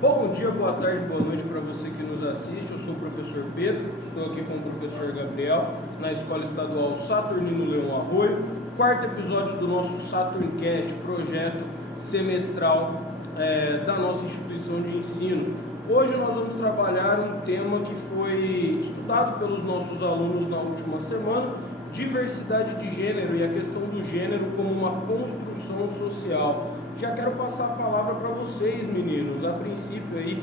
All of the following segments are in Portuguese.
Bom dia, boa tarde, boa noite para você que nos assiste. Eu sou o professor Pedro, estou aqui com o professor Gabriel, na Escola Estadual Saturnino Leão Arroio, quarto episódio do nosso Saturncast, projeto semestral da nossa instituição de ensino. Hoje nós vamos trabalhar um tema que foi estudado pelos nossos alunos na última semana, diversidade de gênero e a questão do gênero como uma construção social. Já quero passar a palavra para vocês, meninos, a princípio aí,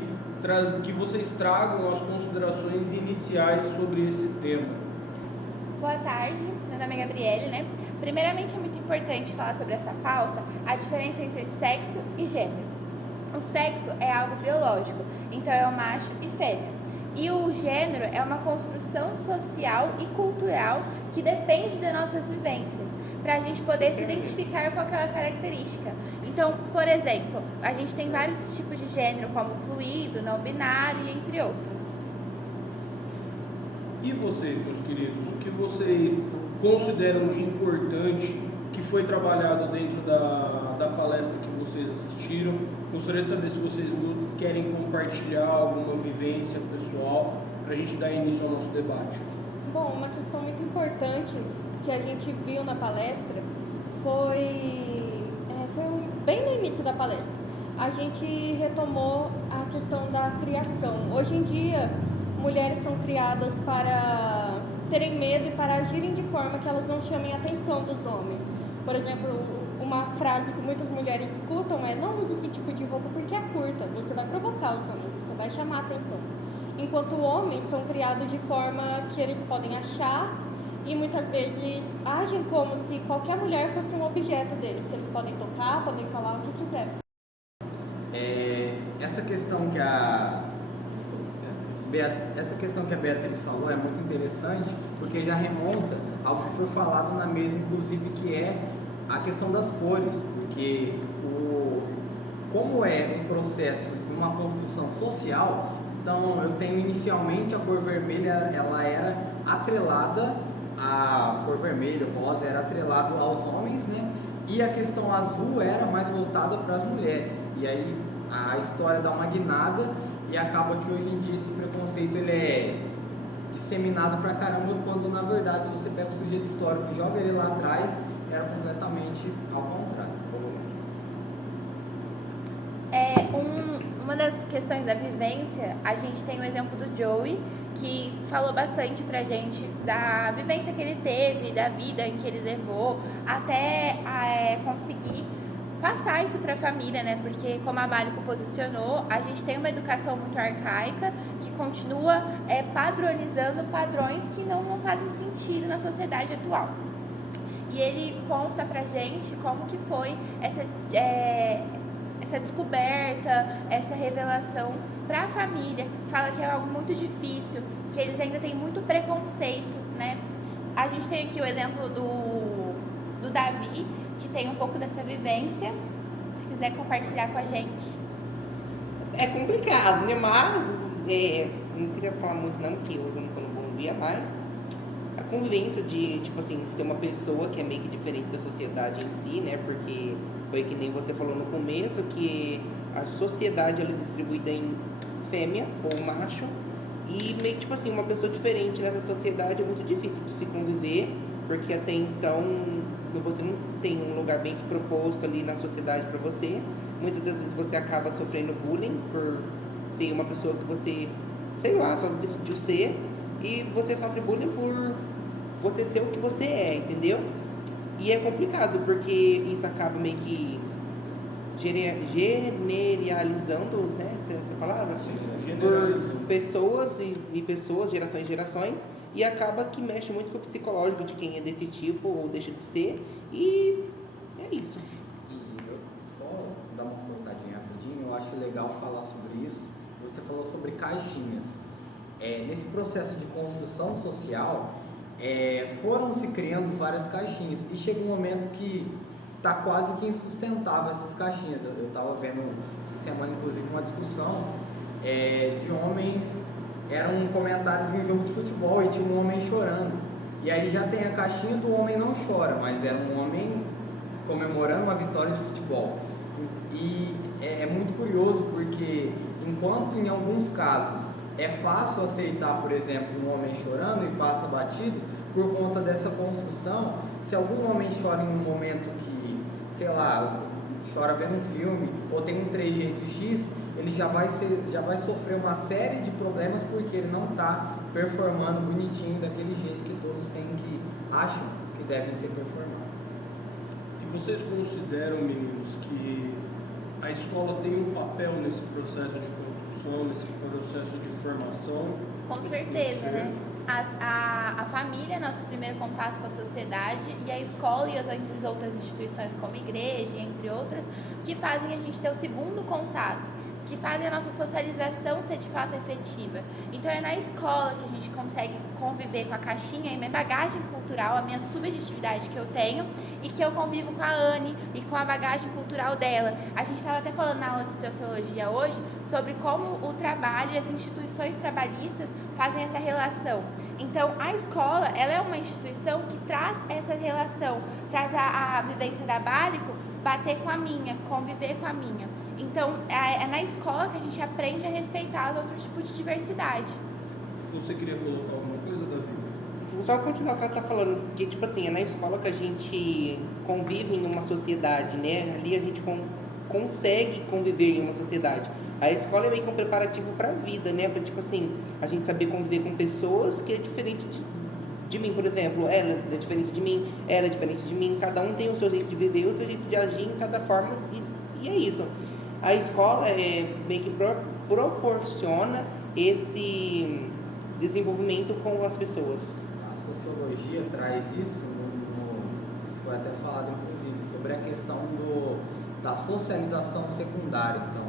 que vocês tragam as considerações iniciais sobre esse tema. Boa tarde, meu nome é Gabriele, né? Primeiramente é muito importante falar sobre essa pauta, a diferença entre sexo e gênero. O sexo é algo biológico, então é o macho e fêmea. E o gênero é uma construção social e cultural que depende das nossas vivências, para a gente poder se identificar com aquela característica. Então, por exemplo, a gente tem vários tipos de gênero, como fluido, não binário e entre outros. E vocês, meus queridos, o que vocês consideram de importante que foi trabalhado dentro da palestra que vocês assistiram? Gostaria de saber se vocês querem compartilhar alguma vivência pessoal para a gente dar início ao nosso debate. Bom, uma questão muito importante que a gente viu na palestra foi bem no início da palestra. A gente retomou a questão da criação. Hoje em dia, mulheres são criadas para terem medo e para agirem de forma que elas não chamem a atenção dos homens. Por exemplo, uma frase que muitas mulheres escutam é: não use esse tipo de roupa porque é curta, você vai provocar os homens, você vai chamar a atenção. Enquanto homens são criados de forma que eles podem achar e muitas vezes agem como se qualquer mulher fosse um objeto deles, que eles podem tocar, podem falar o que quiser. Essa questão que a Beatriz falou é muito interessante, porque já remonta ao que foi falado na mesa, inclusive, que é a questão das cores, porque como é um processo de uma construção social, então eu tenho inicialmente a cor vermelha, ela era atrelada, a cor vermelha, rosa era atrelado aos homens, né? E a questão azul era mais voltada para as mulheres. E aí a história dá uma guinada e acaba que hoje em dia esse preconceito ele é disseminado pra caramba, quando na verdade, se você pega o sujeito histórico e joga ele lá atrás, era completamente ao contrário. Uma das questões da vivência, a gente tem o exemplo do Joey, que falou bastante pra gente da vivência que ele teve, da vida em que ele levou, até conseguir passar isso para a família, né? Porque, como a Mário posicionou, a gente tem uma educação muito arcaica que continua padronizando padrões que não fazem sentido na sociedade atual. E ele conta pra gente como que foi essa descoberta, essa revelação para a família. Fala que é algo muito difícil, que eles ainda têm muito preconceito, né? A gente tem aqui o exemplo do Davi, que tem um pouco dessa vivência, se quiser compartilhar com a gente. É complicado, né? Mas não queria falar muito não, porque hoje eu não tô no bom dia, mas a convivência de, tipo assim, ser uma pessoa que é meio que diferente da sociedade em si, né? Porque foi que nem você falou no começo, que a sociedade ela é distribuída em fêmea ou macho, e meio que, tipo assim, uma pessoa diferente nessa sociedade é muito difícil de se conviver, porque até então você não tem um lugar bem que proposto ali na sociedade para você. Muitas das vezes você acaba sofrendo bullying por ser uma pessoa que você, sei lá, só decidiu ser, e você sofre bullying por você ser o que você é, entendeu? E é complicado, porque isso acaba meio que generalizando, né, essa palavra? Sim, por pessoas e pessoas, gerações e gerações, e acaba que mexe muito com o psicológico de quem é desse tipo ou deixa de ser, e é isso. E eu só dar uma cortadinha rapidinho, eu acho legal falar sobre isso. Você falou sobre caixinhas. Nesse processo de construção social, foram se criando várias caixinhas, e chega um momento que está quase que insustentável essas caixinhas. Eu estava vendo essa semana, inclusive, uma discussão de homens. Era um comentário de um jogo de futebol e tinha um homem chorando. E aí já tem a caixinha do homem não chora, mas era um homem comemorando uma vitória de futebol. E é muito curioso porque Enquanto em alguns casos é fácil aceitar, por exemplo, um homem chorando e passa batido por conta dessa construção, se algum homem chora em um momento que, sei lá, chora vendo um filme ou tem um trejeito X, ele já vai sofrer uma série de problemas porque ele não está performando bonitinho daquele jeito que todos acham que devem ser performados. E vocês consideram, meninos, que a escola tem um papel nesse processo de construção, nesse processo de formação? Com certeza, né? A família é nosso primeiro contato com a sociedade e a escola e as outras instituições como igreja, entre outras, que fazem a gente ter o segundo contato, que fazem a nossa socialização ser de fato efetiva. Então é na escola que a gente consegue conviver com a caixinha e minha bagagem cultural, a minha subjetividade que eu tenho e que eu convivo com a Anne e com a bagagem cultural dela. A gente estava até falando na aula de sociologia hoje sobre como o trabalho e as instituições trabalhistas fazem essa relação. Então a escola, ela é uma instituição que traz essa relação, traz a vivência da Bárico bater com a minha, conviver com a minha. Então, é na escola que a gente aprende a respeitar os outros tipos de diversidade. Você queria colocar alguma coisa, Davi? Vou só continuar o que ela tá falando, porque, tipo assim, é na escola que a gente convive em uma sociedade, né? Ali a gente consegue conviver em uma sociedade. A escola é meio que um preparativo para a vida, né? Para, tipo assim, a gente saber conviver com pessoas que é diferente de mim, por exemplo. Ela é diferente de mim, ela é diferente de mim. Cada um tem o seu jeito de viver, o seu jeito de agir em cada forma e é isso. A escola meio que proporciona esse desenvolvimento com as pessoas. A sociologia traz isso, isso foi até falado inclusive, sobre a questão da socialização secundária. Então,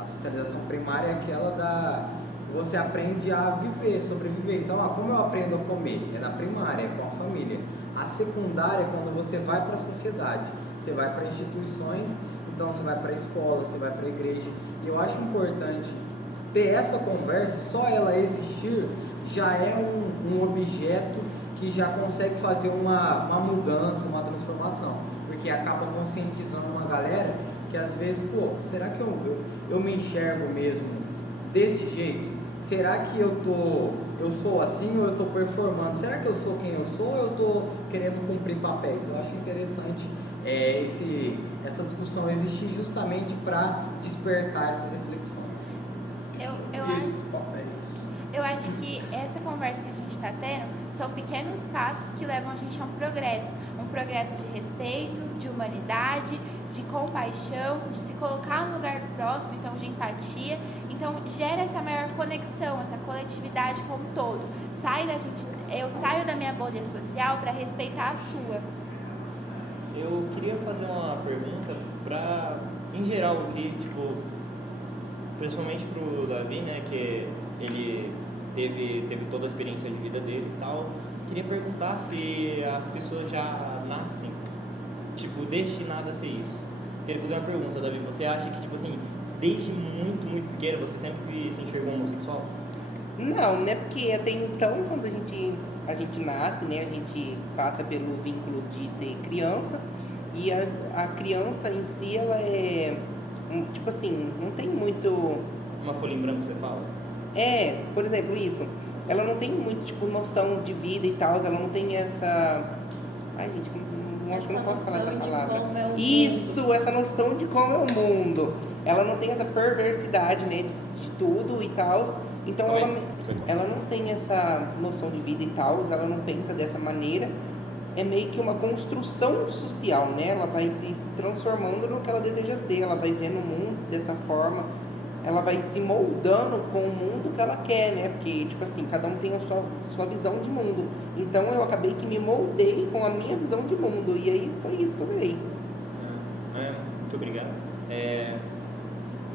a socialização primária é aquela você aprende a viver, sobreviver. Então, como eu aprendo a comer? É na primária, é com a família. A secundária é quando você vai para a sociedade, você vai para instituições. Então você vai para a escola, você vai para a igreja. E eu acho importante ter essa conversa, só ela existir já é um objeto que já consegue fazer uma mudança, uma transformação. Porque acaba conscientizando uma galera que às vezes, será que eu me enxergo mesmo desse jeito? Será que eu sou assim ou eu estou performando? Será que eu sou quem eu sou ou eu estou querendo cumprir papéis? Eu acho interessante essa discussão existir justamente para despertar essas reflexões. Eu acho que essa conversa que a gente está tendo são pequenos passos que levam a gente a um progresso de respeito, de humanidade, de compaixão, de se colocar no lugar do próximo, então de empatia. Então gera essa maior conexão, essa coletividade como um todo. Eu saio da minha bolha social para respeitar a sua. Eu queria fazer uma pergunta para, em geral, aqui, tipo, principalmente pro Davi, né, que ele teve toda a experiência de vida dele e tal. Queria perguntar se as pessoas já nascem, tipo, destinadas a ser isso. Queria fazer uma pergunta, Davi. Você acha que, tipo assim, desde muito, muito pequeno, você sempre se enxergou homossexual? Não, né? Porque até então, quando a gente nasce, né? A gente passa pelo vínculo de ser criança e a criança em si, ela é, tipo assim, não tem muito... Uma folha em branco, você fala? Por exemplo, isso. Ela não tem muito, tipo, noção de vida e tal, ela não tem essa... Ai, gente, acho que não posso falar essa palavra. Isso, essa noção de como é o mundo. Ela não tem essa perversidade, né, de tudo e tal. Então ela não tem essa noção de vida e tal, ela não pensa dessa maneira. É meio que uma construção social, né? Ela vai se transformando no que ela deseja ser, ela vai vendo o mundo dessa forma, ela vai se moldando com o mundo que ela quer, né? Porque, tipo assim, cada um tem a sua visão de mundo. Então eu acabei que me moldei com a minha visão de mundo, e aí foi isso que eu virei. Muito obrigado.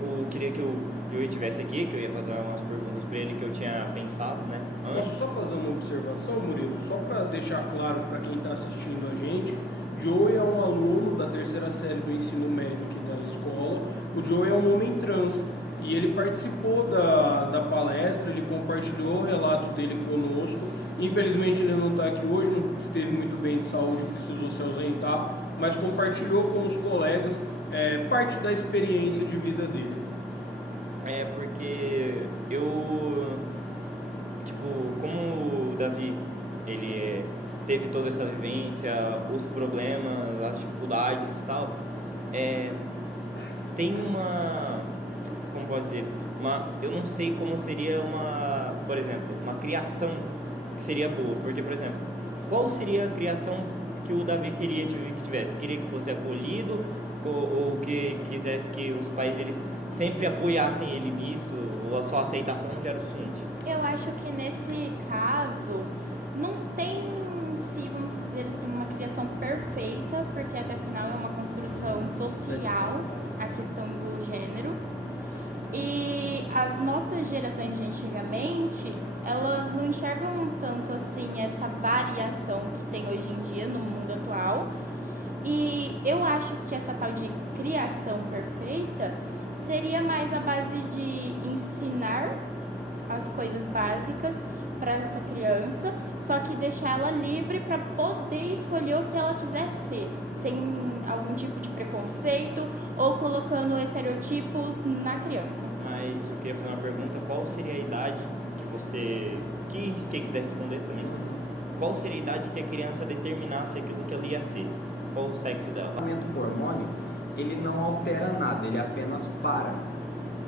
Eu queria que o Joey estivesse aqui, que eu ia fazer umas perguntas para ele que eu tinha pensado, né? Posso só fazer uma observação, Murilo? Só para deixar claro para quem está assistindo a gente, Joey é um aluno da terceira série do ensino médio aqui da escola. O Joey é um homem trans e ele participou da palestra, ele compartilhou o relato dele conosco. Infelizmente ele não está aqui hoje, não esteve muito bem de saúde, precisou se ausentar, mas compartilhou com os colegas parte da experiência de vida dele. É porque eu, tipo, como o Davi, ele teve toda essa vivência, os problemas, as dificuldades e tal, tem uma, como pode dizer, eu não sei como seria por exemplo, uma criação que seria boa, porque, por exemplo, qual seria a criação que o Davi queria que tivesse? Queria que fosse acolhido ou que quisesse que os pais deles sempre apoiassem ele nisso, ou a sua aceitação já era o suficiente? Eu acho que nesse caso não tem em si, vamos dizer assim, uma criação perfeita, porque até afinal é uma construção social, a questão do gênero. E as nossas gerações de antigamente, elas não enxergam tanto assim essa variação que tem hoje em dia no mundo atual. E eu acho que essa tal de criação perfeita seria mais a base de ensinar as coisas básicas para essa criança, só que deixar ela livre para poder escolher o que ela quiser ser, sem algum tipo de preconceito ou colocando estereotipos na criança. Mas eu queria fazer uma pergunta: qual seria a idade que você, quem quiser responder também, qual seria a idade que a criança determinasse aquilo que ela ia ser? Qual o sexo dela? O tratamento com hormônio, ele não altera nada, ele apenas para.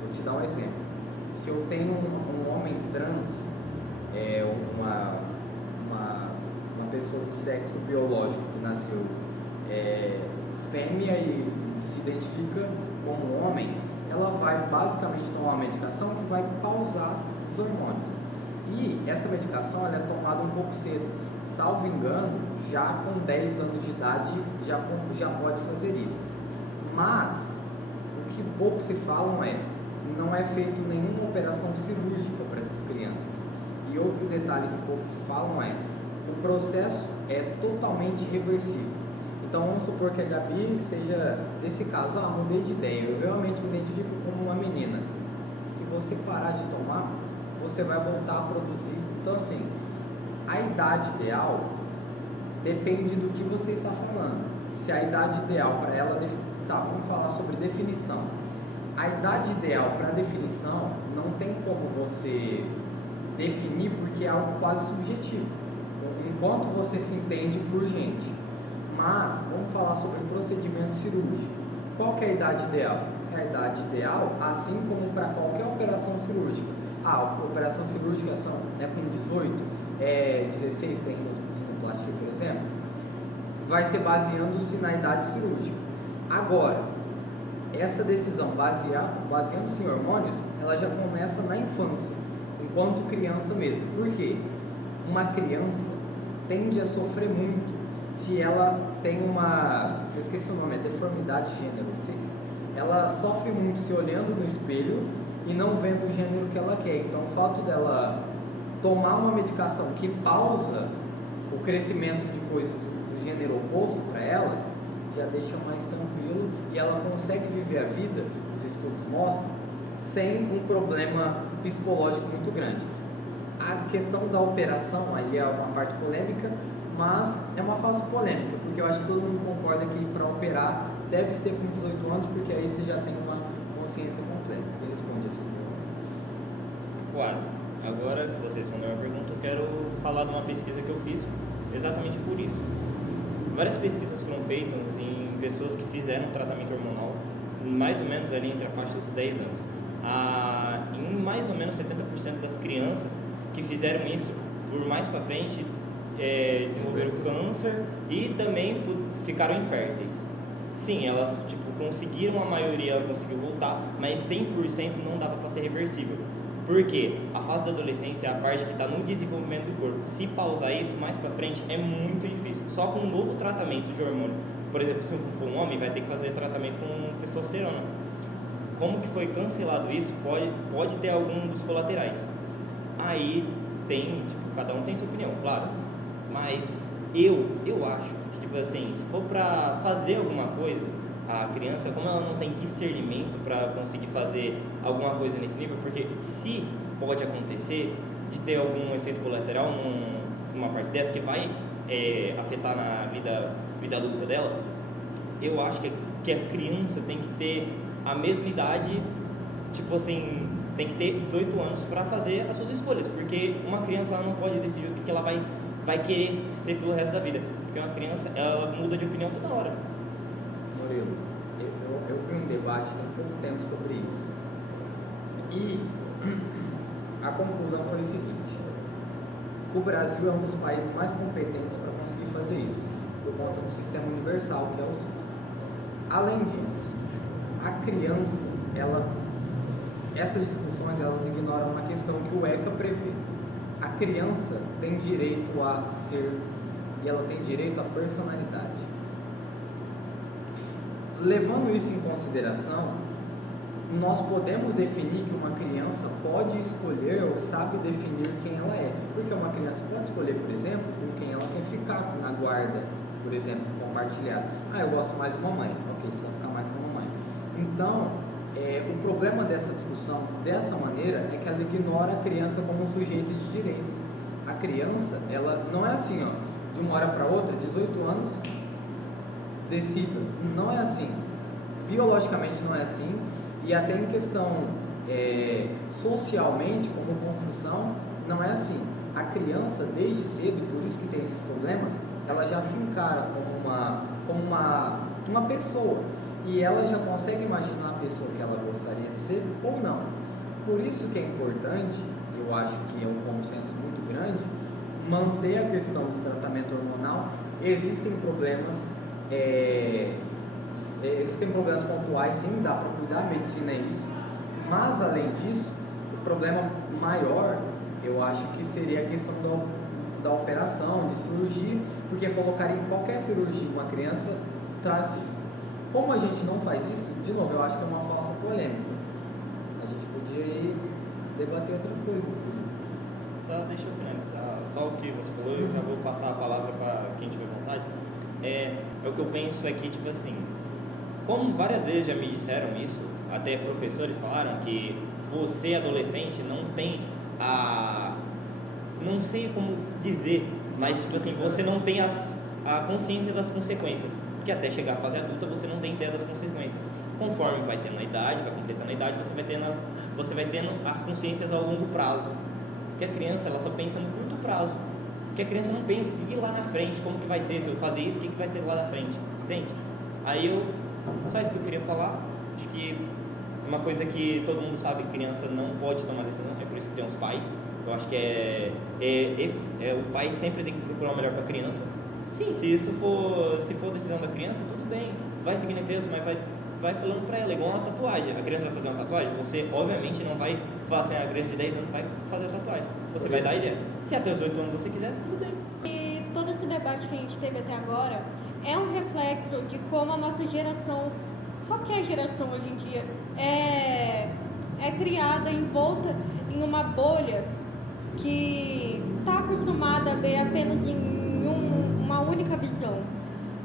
Vou te dar um exemplo. Se eu tenho um homem trans, uma pessoa do sexo biológico que nasceu fêmea e se identifica como homem, ela vai basicamente tomar uma medicação que vai pausar os hormônios. E essa medicação ela é tomada um pouco cedo. Salvo engano, já com 10 anos de idade já pode fazer isso. Mas o que pouco se falam não é feito nenhuma operação cirúrgica para essas crianças. E outro detalhe que pouco se falam o processo é totalmente reversível. Então vamos supor que a Gabi seja desse caso, mudei de ideia, eu realmente me identifico como uma menina. Se você parar de tomar, você vai voltar a produzir. Então assim, a idade ideal depende do que você está falando. Se a idade ideal para ela... vamos falar sobre definição. A idade ideal para definição não tem como você definir porque é algo quase subjetivo. Enquanto você se entende por gente. Mas, vamos falar sobre procedimento cirúrgico. Qual que é a idade ideal? É a idade ideal, assim como para qualquer operação cirúrgica. A operação cirúrgica é com 18, 16 tem rinoplastia, por exemplo. Vai ser baseando-se na idade cirúrgica. Agora, essa decisão baseando-se em hormônios, ela já começa na infância, enquanto criança mesmo. Por quê? Uma criança tende a sofrer muito se ela tem eu esqueci o nome, é deformidade de gênero. Ela sofre muito se olhando no espelho e não vendo o gênero que ela quer. Então, o fato dela tomar uma medicação que pausa o crescimento de coisas do gênero oposto para ela, já deixa mais tranquilo e ela consegue viver a vida, os estudos mostram, sem um problema psicológico muito grande. A questão da operação aí é uma parte polêmica, mas é uma fase polêmica, porque eu acho que todo mundo concorda que para operar deve ser com 18 anos, porque aí você já tem uma consciência completa. Que responde a sua pergunta. Quase. Agora que você respondeu a pergunta, eu quero falar de uma pesquisa que eu fiz exatamente por isso. Várias pesquisas foram feitas em pessoas que fizeram tratamento hormonal, mais ou menos ali entre a faixa dos 10 anos. Em mais ou menos 70% das crianças que fizeram isso, por mais para frente, desenvolveram câncer e também ficaram inférteis. Sim, elas conseguiram, a maioria conseguiu voltar, mas 100% não dava para ser reversível. Porque a fase da adolescência é a parte que está no desenvolvimento do corpo. Se pausar isso mais para frente é muito difícil. Só com um novo tratamento de hormônio, por exemplo, se for um homem, vai ter que fazer tratamento com testosterona. Como que foi cancelado isso, pode ter algum dos colaterais. Aí tem, cada um tem sua opinião, claro. Mas eu acho que, se for para fazer alguma coisa, a criança, como ela não tem discernimento para conseguir fazer alguma coisa nesse nível, porque se pode acontecer de ter algum efeito colateral numa parte dessa que vai afetar na vida adulta dela, eu acho que a criança tem que ter a mesma idade tipo assim, tem que ter 18 anos para fazer as suas escolhas, porque uma criança ela não pode decidir o que ela vai querer ser pelo resto da vida, porque uma criança ela muda de opinião toda hora. Murilo, eu vi um debate tem pouco tempo sobre isso. E a conclusão foi o seguinte: o Brasil é um dos países mais competentes para conseguir fazer isso, por conta do sistema universal que é o SUS. Além disso, a criança, essas discussões elas ignoram uma questão que o ECA prevê. A criança tem direito a ser e ela tem direito à personalidade. Levando isso em consideração, nós podemos definir que uma criança pode escolher ou sabe definir quem ela é. Porque uma criança pode escolher, por exemplo, com quem ela quer ficar na guarda, por exemplo, compartilhada. Eu gosto mais de mamãe. Ok, você vai ficar mais com a mamãe. Então, o problema dessa discussão, dessa maneira, é que ela ignora a criança como um sujeito de direitos. A criança, ela não é assim, de uma hora para outra, 18 anos, decida. Não é assim. Biologicamente não é assim. E até em questão socialmente, como construção, não é assim. A criança, desde cedo, e por isso que tem esses problemas, ela já se encara como uma pessoa. E ela já consegue imaginar a pessoa que ela gostaria de ser ou não. Por isso que é importante, eu acho que é um consenso muito grande, manter a questão do tratamento hormonal. Existem problemas pontuais, sim, dá para cuidar, a medicina é isso. Mas, além disso, o problema maior, eu acho que seria a questão da operação, de cirurgia, porque colocar em qualquer cirurgia uma criança traz risco. Como a gente não faz isso, de novo, eu acho que é uma falsa polêmica. A gente podia aí debater outras coisas, inclusive. Só deixa eu finalizar, só o que você falou, eu já vou passar a palavra para quem tiver vontade. O que eu penso é que, tipo assim, como várias vezes já me disseram isso, até professores falaram que você, adolescente, não tem não sei como dizer, mas, tipo assim, você não tem a consciência das consequências. Que até chegar à fase adulta você não tem ideia das consequências. Conforme vai tendo a idade, vai completando a idade, você vai tendo as consciências ao longo prazo. Porque a criança ela só pensa no curto prazo. Porque a criança não pensa em ir lá na frente, como que vai ser se eu fazer isso, o que vai ser lá na frente, entende? Só isso que eu queria falar. Acho que uma coisa que todo mundo sabe, criança não pode tomar decisão, é por isso que tem os pais. Eu acho que o pai sempre tem que procurar o melhor para a criança. Sim, se for decisão da criança, tudo bem, vai seguindo a criança, mas vai falando pra ela, igual uma tatuagem. A criança vai fazer uma tatuagem, você obviamente não vai falar assim, a criança de 10 anos vai fazer a tatuagem. Você vai dar a ideia. Se até os 8 anos você quiser, tudo bem. E todo esse debate que a gente teve até agora é um reflexo de como a nossa geração, qualquer geração hoje em dia, é criada, envolta em uma bolha que está acostumada a ver apenas em uma única visão.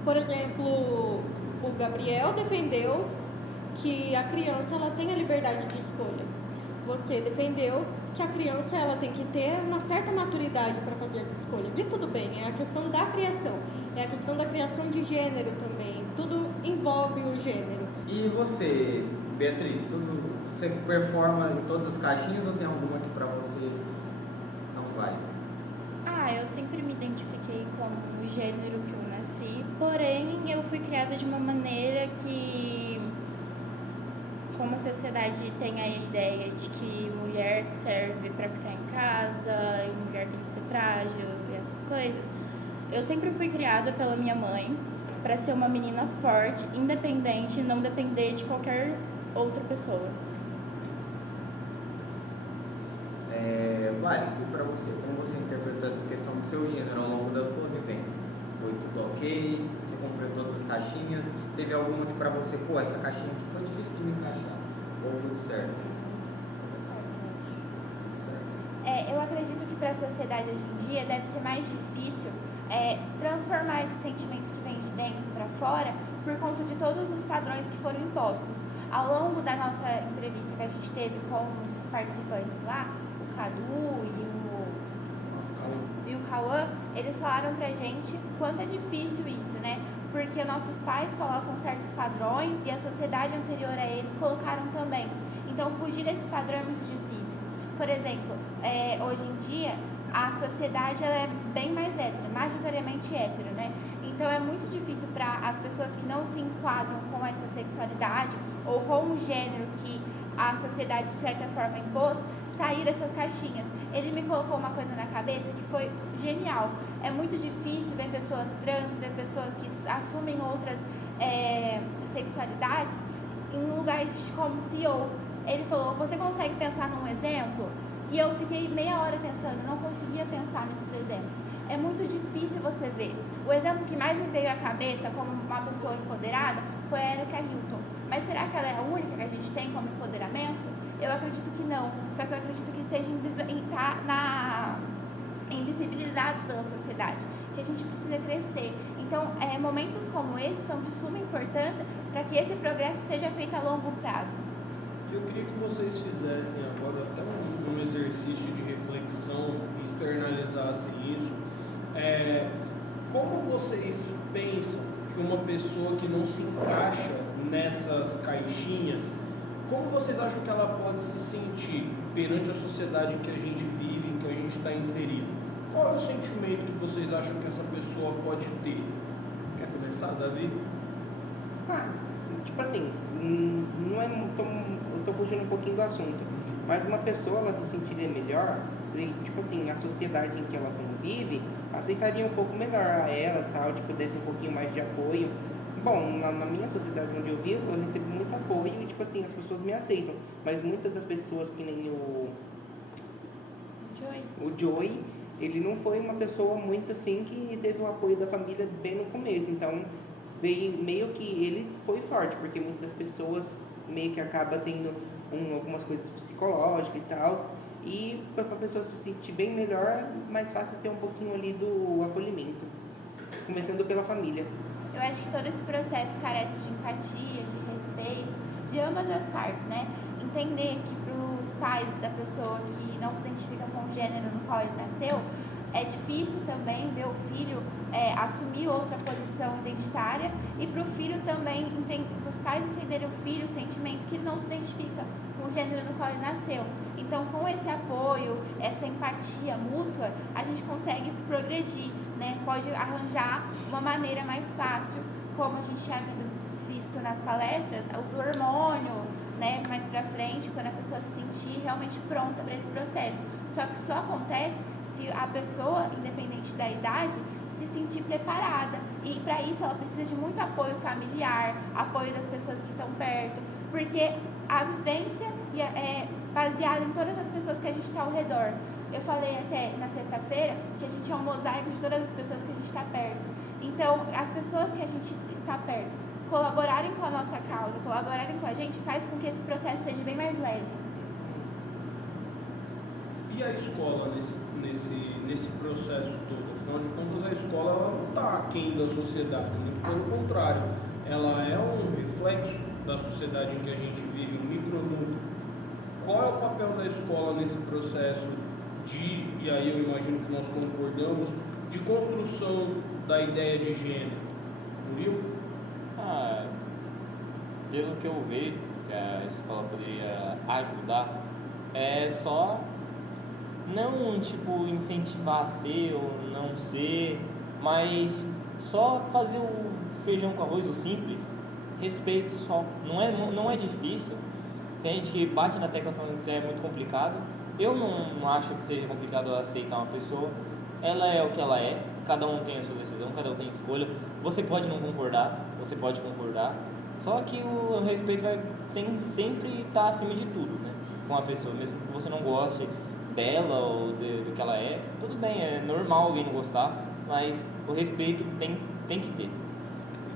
Por exemplo, o Gabriel defendeu que a criança ela tem a liberdade de escolha. Você defendeu que a criança ela tem que ter uma certa maturidade para fazer as escolhas. E tudo bem, é a questão da criação. É a questão da criação de gênero também. Tudo envolve o gênero. E você, Beatriz, você performa em todas as caixinhas ou tem alguma que para você não vai? Eu sempre me identifiquei como o gênero que eu nasci, porém eu fui criada de uma maneira que, como a sociedade tem a ideia de que mulher serve para ficar em casa e mulher tem que ser frágil e essas coisas, eu sempre fui criada pela minha mãe para ser uma menina forte, independente e não depender de qualquer outra pessoa. Vale, e para você, como você interpretou essa questão do seu gênero ao longo da sua vivência? Foi tudo ok? Você completou todas as caixinhas? Teve alguma que para você, essa caixinha aqui foi difícil de me encaixar? Ou tudo certo? Tudo certo. Eu acredito que para a sociedade hoje em dia deve ser mais difícil transformar esse sentimento que vem de dentro para fora por conta de todos os padrões que foram impostos. Ao longo da nossa entrevista que a gente teve com os participantes lá, o Cadu e o Cauã, eles falaram pra gente quanto é difícil isso, né? Porque nossos pais colocam certos padrões e a sociedade anterior a eles colocaram também. Então, fugir desse padrão é muito difícil. Por exemplo, hoje em dia, a sociedade ela é bem mais hétero, majoritariamente hétero, né? Então, é muito difícil para as pessoas que não se enquadram com essa sexualidade ou com o gênero que a sociedade, de certa forma, impôs, sair dessas caixinhas. Ele me colocou uma coisa na cabeça que foi genial. É muito difícil ver pessoas trans, ver pessoas que assumem outras sexualidades em lugares como CEO. Ele falou, você consegue pensar num exemplo? E eu fiquei meia hora pensando, não conseguia pensar nesses exemplos. É muito difícil você ver. O exemplo que mais me veio à cabeça como uma pessoa empoderada foi a Erika Hilton. Mas será que ela é a única que a gente tem como empoderamento? Eu acredito que não. Só que eu acredito que esteja invisibilizados pela sociedade, que a gente precisa crescer. Então, momentos como esse são de suma importância para que esse progresso seja feito a longo prazo. Eu queria que vocês fizessem agora até um exercício de reflexão e externalizassem isso. Como vocês pensam que uma pessoa que não se encaixa nessas caixinhas, como vocês acham que ela pode se sentir perante a sociedade em que a gente vive, em que a gente está inserido? Qual é o sentimento que vocês acham que essa pessoa pode ter? Quer começar, Davi? Tipo assim, não é eu tô fugindo um pouquinho do assunto, mas uma pessoa ela se sentiria melhor se, tipo assim, a sociedade em que ela convive aceitaria um pouco melhor a ela e tal, tipo, desse um pouquinho mais de apoio. Bom, na minha sociedade onde eu vivo, eu recebo muito apoio e, tipo assim, as pessoas me aceitam, mas muitas das pessoas que nem o Joey, ele não foi uma pessoa muito assim que teve o apoio da família bem no começo, então meio que ele foi forte, porque muitas pessoas meio que acaba tendo algumas coisas psicológicas e tal, e para a pessoa se sentir bem melhor, é mais fácil ter um pouquinho ali do acolhimento, começando pela família. Eu acho que todo esse processo carece de empatia, de respeito, de ambas as partes, né? Entender que para os pais da pessoa que não se identifica com o gênero no qual ele nasceu, é difícil também ver o filho assumir outra posição identitária e para o filho também, os pais entenderem o filho, o sentimento que ele não se identifica com o gênero no qual ele nasceu. Então, com esse apoio, essa empatia mútua, a gente consegue progredir, né? Pode arranjar uma maneira mais fácil, como a gente já visto nas palestras, o hormônio, né? Mais pra frente, quando a pessoa se sentir realmente pronta para esse processo. Só que só acontece se a pessoa, independente da idade, se sentir preparada. E para isso ela precisa de muito apoio familiar, apoio das pessoas que estão perto, porque a vivência é baseada em todas as pessoas que a gente está ao redor. Eu falei até na sexta-feira que a gente é um mosaico de todas as pessoas que a gente está perto. Então, as pessoas que a gente está perto colaborarem com a nossa causa, colaborarem com a gente, faz com que esse processo seja bem mais leve. E a escola nesse processo todo? Afinal de contas, a escola ela não está aquém da sociedade, muito pelo contrário. Ela é um reflexo da sociedade em que a gente vive, um micronúcleo. Qual é o papel da escola nesse processo e aí eu imagino que nós concordamos, de construção da ideia de gênero? Murilo? Pelo que eu vejo que a escola poderia ajudar, é só não tipo incentivar a ser ou não ser, mas só fazer o feijão com arroz, o simples, respeito só. Não é difícil. Tem gente que bate na tecla falando que isso é muito complicado. Eu não acho que seja complicado aceitar uma pessoa. Ela é o que ela é, cada um tem a sua decisão, cada um tem escolha. Você pode não concordar, você pode concordar. Só que o respeito tem sempre estar acima de tudo, né? Com a pessoa, mesmo que você não goste dela ou do que ela é, tudo bem, é normal alguém não gostar, mas o respeito tem que ter.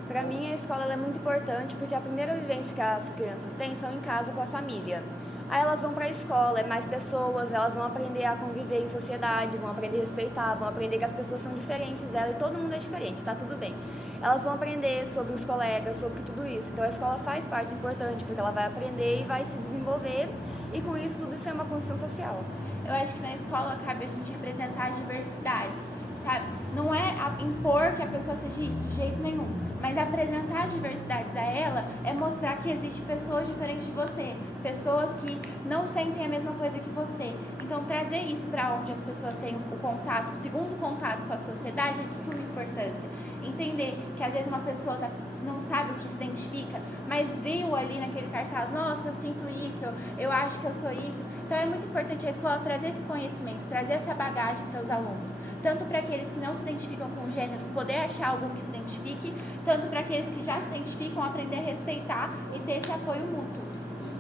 Para mim, a escola ela é muito importante porque a primeira vivência que as crianças têm são em casa com a família. Aí elas vão para a escola, é mais pessoas, elas vão aprender a conviver em sociedade, vão aprender a respeitar, vão aprender que as pessoas são diferentes dela e todo mundo é diferente, tá tudo bem. Elas vão aprender sobre os colegas, sobre tudo isso. Então a escola faz parte importante porque ela vai aprender e vai se desenvolver e com isso tudo isso é uma construção social. Eu acho que na escola cabe a gente representar as diversidades, sabe? Não é impor que a pessoa seja isso, de jeito nenhum. Mas apresentar as diversidades a ela é mostrar que existem pessoas diferentes de você, pessoas que não sentem a mesma coisa que você. Então, trazer isso para onde as pessoas têm o contato, o segundo contato com a sociedade é de suma importância. Entender que às vezes uma pessoa não sabe o que se identifica, mas viu ali naquele cartaz, nossa, eu sinto isso, eu acho que eu sou isso. Então, é muito importante a escola trazer esse conhecimento, trazer essa bagagem para os alunos. Tanto para aqueles que não se identificam com o gênero, poder achar algum que se identifique, tanto para aqueles que já se identificam, aprender a respeitar e ter esse apoio mútuo.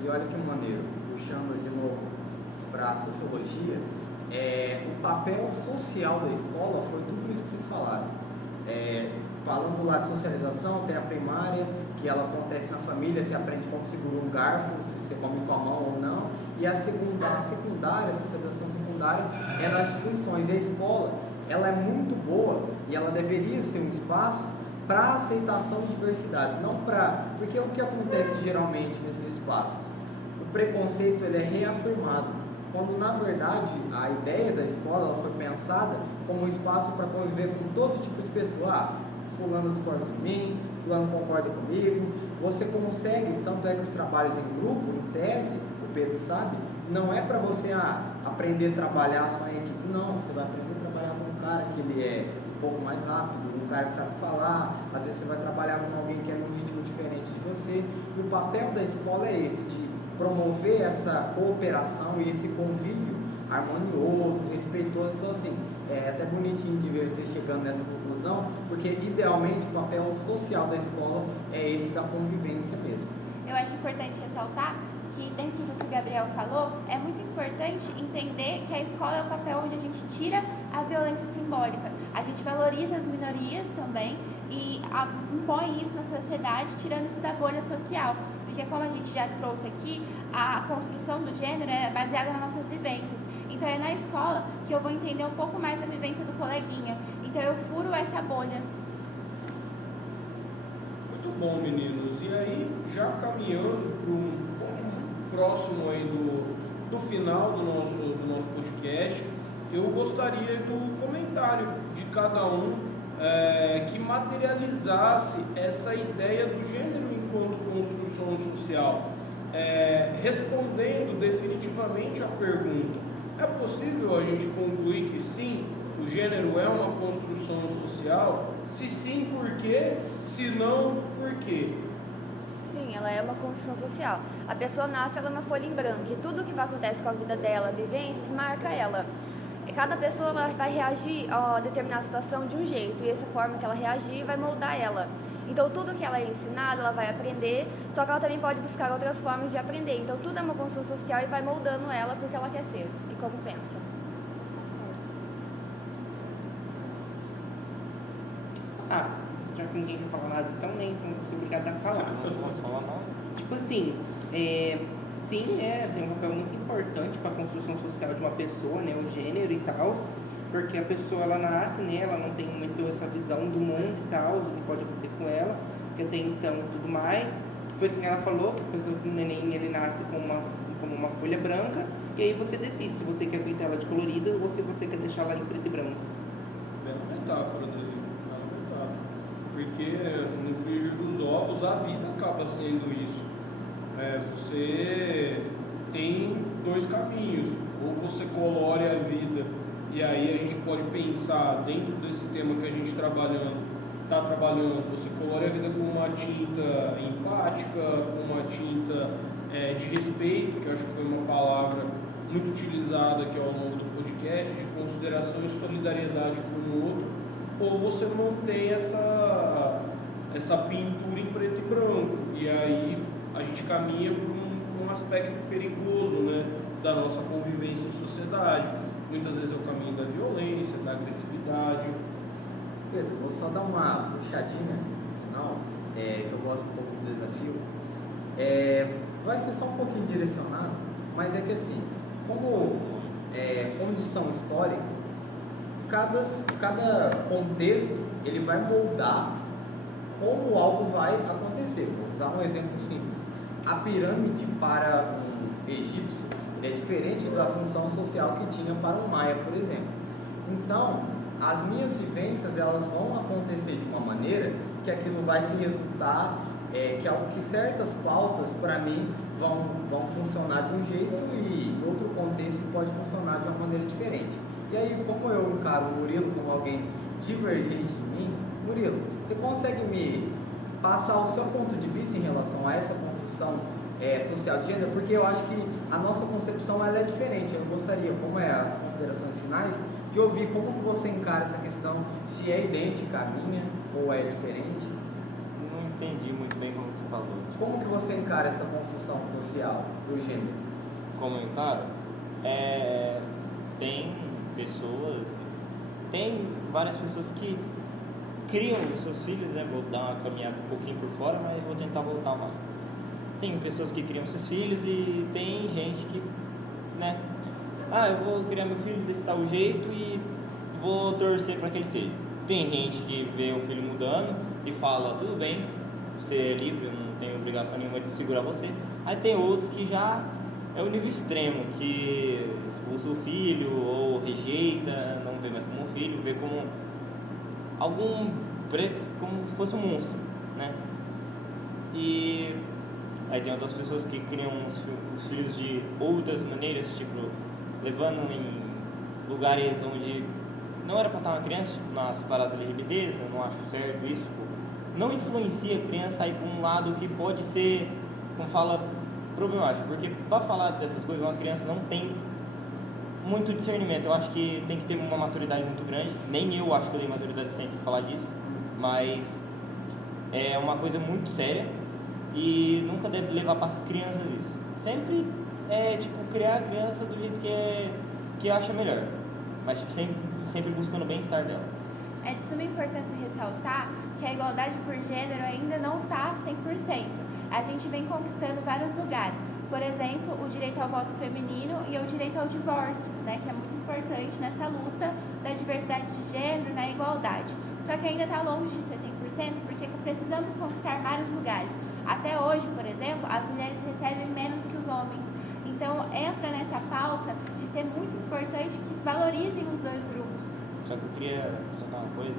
E olha que maneiro, puxando de novo para a sociologia, o papel social da escola foi tudo isso que vocês falaram. Falando lá de socialização, tem a primária, que ela acontece na família, você aprende como segura um garfo, se você come com a mão ou não. E a secundária, a socialização secundária, é nas instituições. E a escola, ela é muito boa e ela deveria ser um espaço para a aceitação de diversidades, não para... Porque o que acontece geralmente nesses espaços? O preconceito ele é reafirmado, quando na verdade a ideia da escola ela foi pensada como um espaço para conviver com todo tipo de pessoa. Fulano discorda de mim, fulano concorda comigo, você consegue, tanto é que os trabalhos em grupo, em tese, o Pedro sabe, não é para você aprender a trabalhar só em equipe, não, você vai aprender a trabalhar com um cara que ele é um pouco mais rápido, um cara que sabe falar, às vezes você vai trabalhar com alguém que é num ritmo diferente de você, e o papel da escola é esse, de promover essa cooperação e esse convívio harmonioso, respeitoso. Então assim, é até bonitinho de ver vocês chegando nessa conclusão, porque idealmente o papel social da escola é esse da convivência mesmo. Eu acho importante ressaltar que dentro do que o Gabriel falou, é muito importante entender que a escola é o papel onde a gente tira a violência simbólica. A gente valoriza as minorias também e impõe isso na sociedade, tirando isso da bolha social. Porque como a gente já trouxe aqui, a construção do gênero é baseada nas nossas vivências. Então é na escola que eu vou entender um pouco mais a vivência do coleguinha. Então eu furo essa bolha. Muito bom, meninos. E aí, já caminhando para um próximo aí do final do nosso podcast, eu gostaria do comentário de cada um que materializasse essa ideia do gênero enquanto construção social, respondendo definitivamente a pergunta: é possível a gente concluir que sim, o gênero é uma construção social? Se sim, por quê? Se não, por quê? Sim, ela é uma construção social. A pessoa nasce, ela é uma folha em branco, e tudo que vai acontecer com a vida dela, vivências, marca ela. E cada pessoa ela vai reagir a determinada situação de um jeito, e essa forma que ela reagir vai moldar ela. Então tudo que ela é ensinada, ela vai aprender, só que ela também pode buscar outras formas de aprender. Então tudo é uma construção social e vai moldando ela porque ela quer ser e como pensa. Já que ninguém vai falar nada, então nem sou obrigada a falar. Não posso falar nada. Tipo assim, sim, tem um papel muito importante para a construção social de uma pessoa, né, o gênero e tal, porque a pessoa ela nasce, né, ela não tem muito essa visão do mundo e tal, do que pode acontecer com ela, que até então e tudo mais. Foi o que ela falou, que a pessoa, que o neném ele nasce como uma folha branca, e aí você decide se você quer pintar ela de colorida ou se você quer deixar ela em preto e branco. Bela metáfora dele, bela metáfora. Porque no frigir dos ovos a vida acaba sendo isso. Você tem dois caminhos: ou você colore a vida, e aí a gente pode pensar dentro desse tema que a gente está trabalhando, você colore a vida com uma tinta empática, com uma tinta de respeito, que eu acho que foi uma palavra muito utilizada aqui ao longo do podcast, de consideração e solidariedade com o outro, ou você mantém essa pintura em preto e branco, e aí a gente caminha por um aspecto perigoso, né, da nossa convivência em sociedade. Muitas vezes é o caminho da violência, da agressividade. Pedro, vou só dar uma puxadinha no final, que eu gosto um pouco do desafio. Vai ser só um pouquinho direcionado, mas é que assim, como condição histórica, cada contexto ele vai moldar como algo vai acontecer. Vou usar um exemplo simples. A pirâmide para um egípcio é diferente da função social que tinha para um maia, por exemplo. Então, as minhas vivências elas vão acontecer de uma maneira que aquilo vai se resultar, que certas pautas, para mim, vão funcionar de um jeito e em outro contexto pode funcionar de uma maneira diferente. E aí, como eu encaro o Murilo como alguém divergente de mim, Murilo, você consegue me passar o seu ponto de vista em relação a essa construção social de gênero? Porque eu acho que a nossa concepção ela é diferente. Eu gostaria, como é as considerações finais, de ouvir como que você encara essa questão, se é idêntica à minha ou é diferente. Não entendi muito bem como você falou. Como que você encara essa construção social do gênero? Como eu encaro? Tem várias pessoas que criam os seus filhos, né? Vou dar uma caminhada um pouquinho por fora, mas vou tentar voltar ao máximo. Tem pessoas que criam seus filhos e tem gente que, né? Eu vou criar meu filho desse tal jeito e vou torcer para que ele seja. Tem gente que vê o filho mudando e fala, tudo bem, você é livre, eu não tenho obrigação nenhuma de segurar você. Aí tem outros que já é o nível extremo, que expulsa o filho ou rejeita, não vê mais como um filho, vê como como se fosse um monstro, né? E aí tem outras pessoas que criam os filhos de outras maneiras, tipo, levando em lugares onde não era para estar uma criança, tipo, nas paradas LGBTs, eu não acho certo isso, tipo, não influencia a criança a ir para um lado que pode ser, como fala, problemático, porque para falar dessas coisas uma criança não tem muito discernimento. Eu acho que tem que ter uma maturidade muito grande, nem eu acho que eu tenho maturidade sempre para falar disso, mas é uma coisa muito séria e nunca deve levar para as crianças isso. Sempre criar a criança do jeito que acha melhor, mas tipo, sempre buscando o bem-estar dela. É de suma importância ressaltar que a igualdade por gênero ainda não está 100%. A gente vem conquistando vários lugares. Por exemplo, o direito ao voto feminino e o direito ao divórcio, né, que é muito importante nessa luta da diversidade de gênero, na igualdade. Só que ainda está longe de ser 100%, porque precisamos conquistar vários lugares. Até hoje, por exemplo, as mulheres recebem menos que os homens. Então, entra nessa pauta de ser muito importante que valorizem os dois grupos. Só que eu queria soltar uma coisa,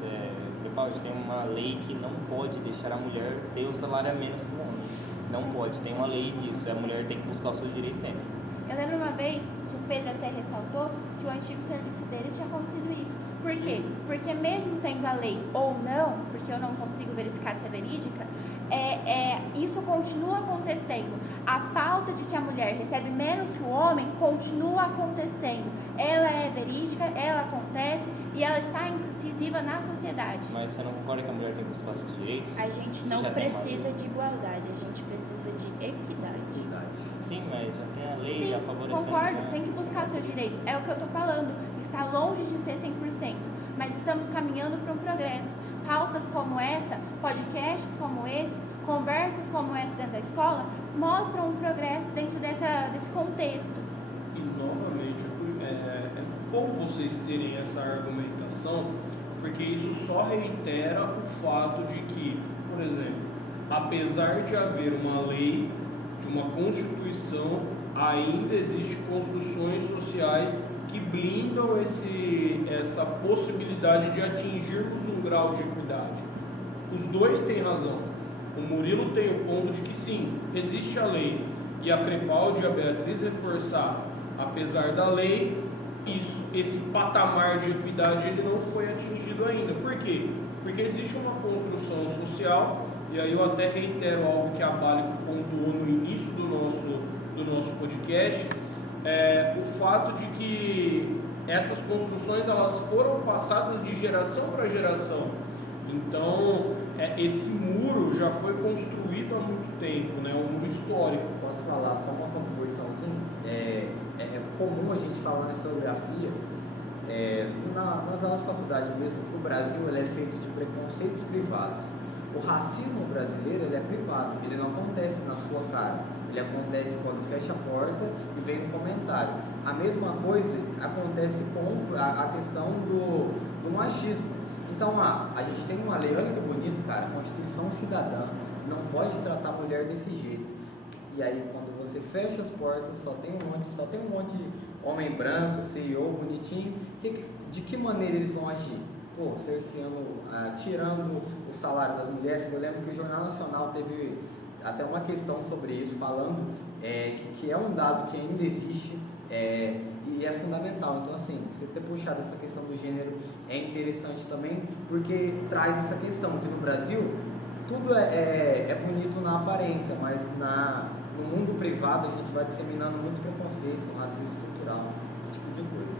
tem uma lei que não pode deixar a mulher ter o salário a menos que o homem. Não pode, tem uma lei disso, a mulher tem que buscar os seus direitos sempre. Eu lembro uma vez que o Pedro até ressaltou que o antigo serviço dele tinha acontecido isso. Por quê? Porque mesmo tendo a lei ou não, porque eu não consigo verificar se é verídica, isso continua acontecendo. A pauta de que a mulher recebe menos que o homem continua acontecendo. Ela é verídica, ela acontece e ela está incisiva na sociedade. Mas você não concorda que a mulher tem que buscar seus direitos? A gente não precisa de igualdade, a gente precisa de equidade. Sim, mas já tem a lei, Sim, já favorecendo. concordo, tem que buscar seus direitos. É o que eu estou falando, está longe de ser 100%, mas estamos caminhando para um progresso. Pautas como essa, podcasts como esses, conversas como essa dentro da escola, mostram um progresso dentro desse contexto. E, novamente, é bom vocês terem essa argumentação, porque isso só reitera o fato de que, por exemplo, apesar de haver uma lei, de uma constituição, ainda existem construções sociais que blindam essa possibilidade de atingirmos um grau de equidade. Os dois têm razão. O Murilo tem o ponto de que sim, existe a lei, e a Crepaldi e a Beatriz reforçaram, apesar da lei, esse patamar de equidade ele não foi atingido ainda. Por quê? Porque existe uma construção social, e aí eu até reitero algo que a Bálico pontuou no início do nosso podcast, o fato de que essas construções elas foram passadas de geração para geração. Então, esse muro já foi construído há muito tempo, né? Um muro histórico. Posso falar só uma contribuiçãozinha? É comum a gente falar na historiografia, nas aulas de faculdade mesmo, que o Brasil ele é feito de preconceitos privados. O racismo brasileiro ele é privado, ele não acontece na sua cara, ele acontece quando fecha a porta e vem um comentário. A mesma coisa acontece com a questão do machismo. Então, a gente tem uma lei, olha que bonito, cara, Constituição Cidadã, não pode tratar a mulher desse jeito. E aí, quando você fecha as portas, só tem um monte de homem branco, CEO, bonitinho, de que maneira eles vão agir? cerceando, tirando o salário das mulheres. Eu lembro que o Jornal Nacional teve até uma questão sobre isso, falando que é um dado que ainda existe e é fundamental. Então, assim, você ter puxado essa questão do gênero é interessante também, porque traz essa questão que no Brasil tudo é bonito na aparência, mas no mundo privado a gente vai disseminando muitos preconceitos, racismo estrutural, esse tipo de coisa.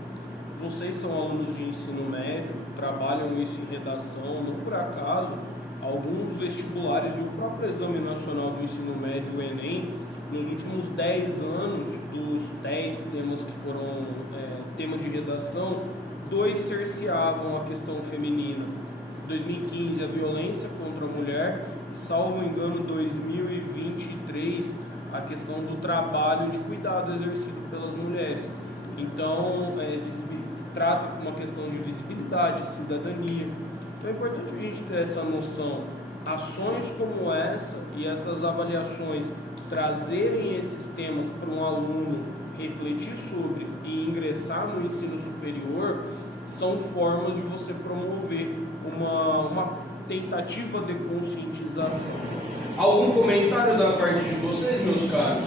Vocês são alunos de ensino médio, trabalham isso em redação, não por acaso, alguns vestibulares e o próprio Exame Nacional do Ensino Médio, o Enem, nos últimos 10 anos, dos 10 temas que foram tema de redação, 2 cerceavam a questão feminina. 2015, a violência contra a mulher, e, salvo engano, 2023, a questão do trabalho de cuidado exercido pelas mulheres. Então, trata uma questão de visibilidade, cidadania. Então é importante a gente ter essa noção. Ações como essa e essas avaliações trazerem esses temas para um aluno refletir sobre e ingressar no ensino superior são formas de você promover uma tentativa de conscientização. Algum comentário da parte de vocês, meus caros?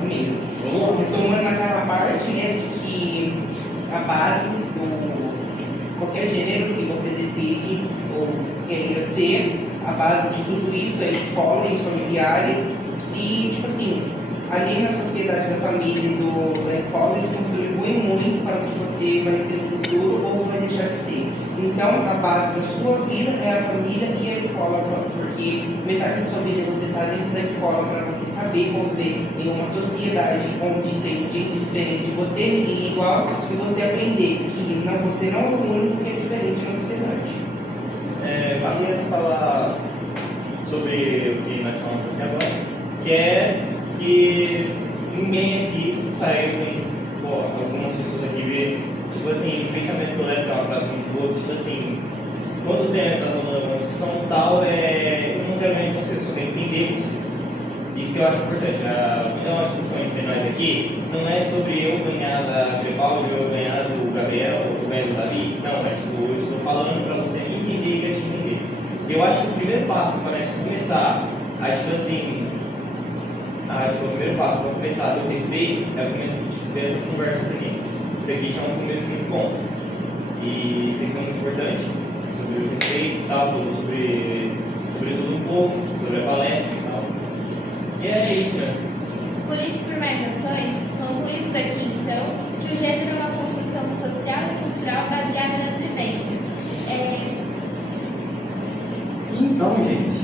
Primeiro. Tomando naquela parte, né, de que a base do qualquer gênero que você decide ou queira ser, a base de tudo isso é a escola e os familiares. E, tipo assim, ali na sociedade da família e da escola, eles contribuem muito para o que você vai ser no futuro ou vai deixar de ser. Então, a base da sua vida é a família e a escola, porque metade da sua vida você está dentro da escola para você saber conviver em uma sociedade onde tem gente diferente de você, ninguém é igual, e você aprender que você não é o único que é diferente na sociedade. Eu queria falar sobre o que nós falamos aqui agora, que é que ninguém aqui saiu com algumas pessoas aqui ver, tipo assim, o pensamento que eu levo é uma frase muito boa, tipo assim, quando tem essa discussão tal, eu não quero nem você, só quero entender você. Isso que eu acho importante. Uma discussão entre nós aqui não é sobre eu ganhar da Crepaldi ou eu ganhar do Gabriel ou ganhar do Davi. Não, eu estou falando para você me entender e quer te entender. Eu acho que o primeiro passo para nós começar a, tipo assim, o primeiro passo para começar a ter o respeito é ter essas conversas aqui. Isso aqui já é um começo muito bom. E isso aqui é muito importante, sobre o respeito e tal, sobre tudo um pouco, sobre a palestra e tal. E é isso, né? Por isso, por mais ações, concluímos aqui, então, que o gênero é uma construção social e cultural baseada nas vivências. Então, gente,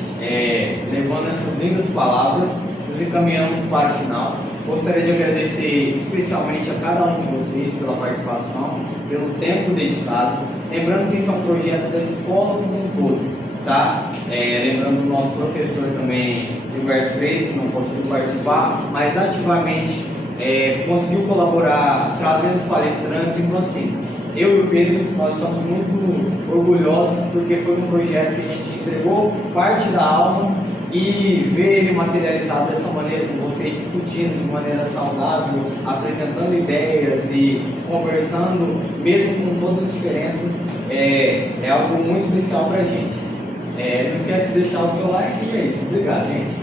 levando essas lindas palavras, nos encaminhamos para o final. Gostaria de agradecer especialmente a cada um de vocês pela participação, pelo tempo dedicado. Lembrando que isso é um projeto da escola como um todo, tá? Lembrando do nosso professor também, Gilberto Freire, que não conseguiu participar, mas ativamente conseguiu colaborar, trazendo os palestrantes. Então, assim, eu e o Pedro, nós estamos muito orgulhosos, porque foi um projeto que a gente entregou parte da alma e ver ele materializado dessa maneira, com vocês discutindo de maneira saudável, apresentando ideias e conversando, mesmo com todas as diferenças, é algo muito especial para a gente. Não esquece de deixar o seu like e é isso. Obrigado, gente.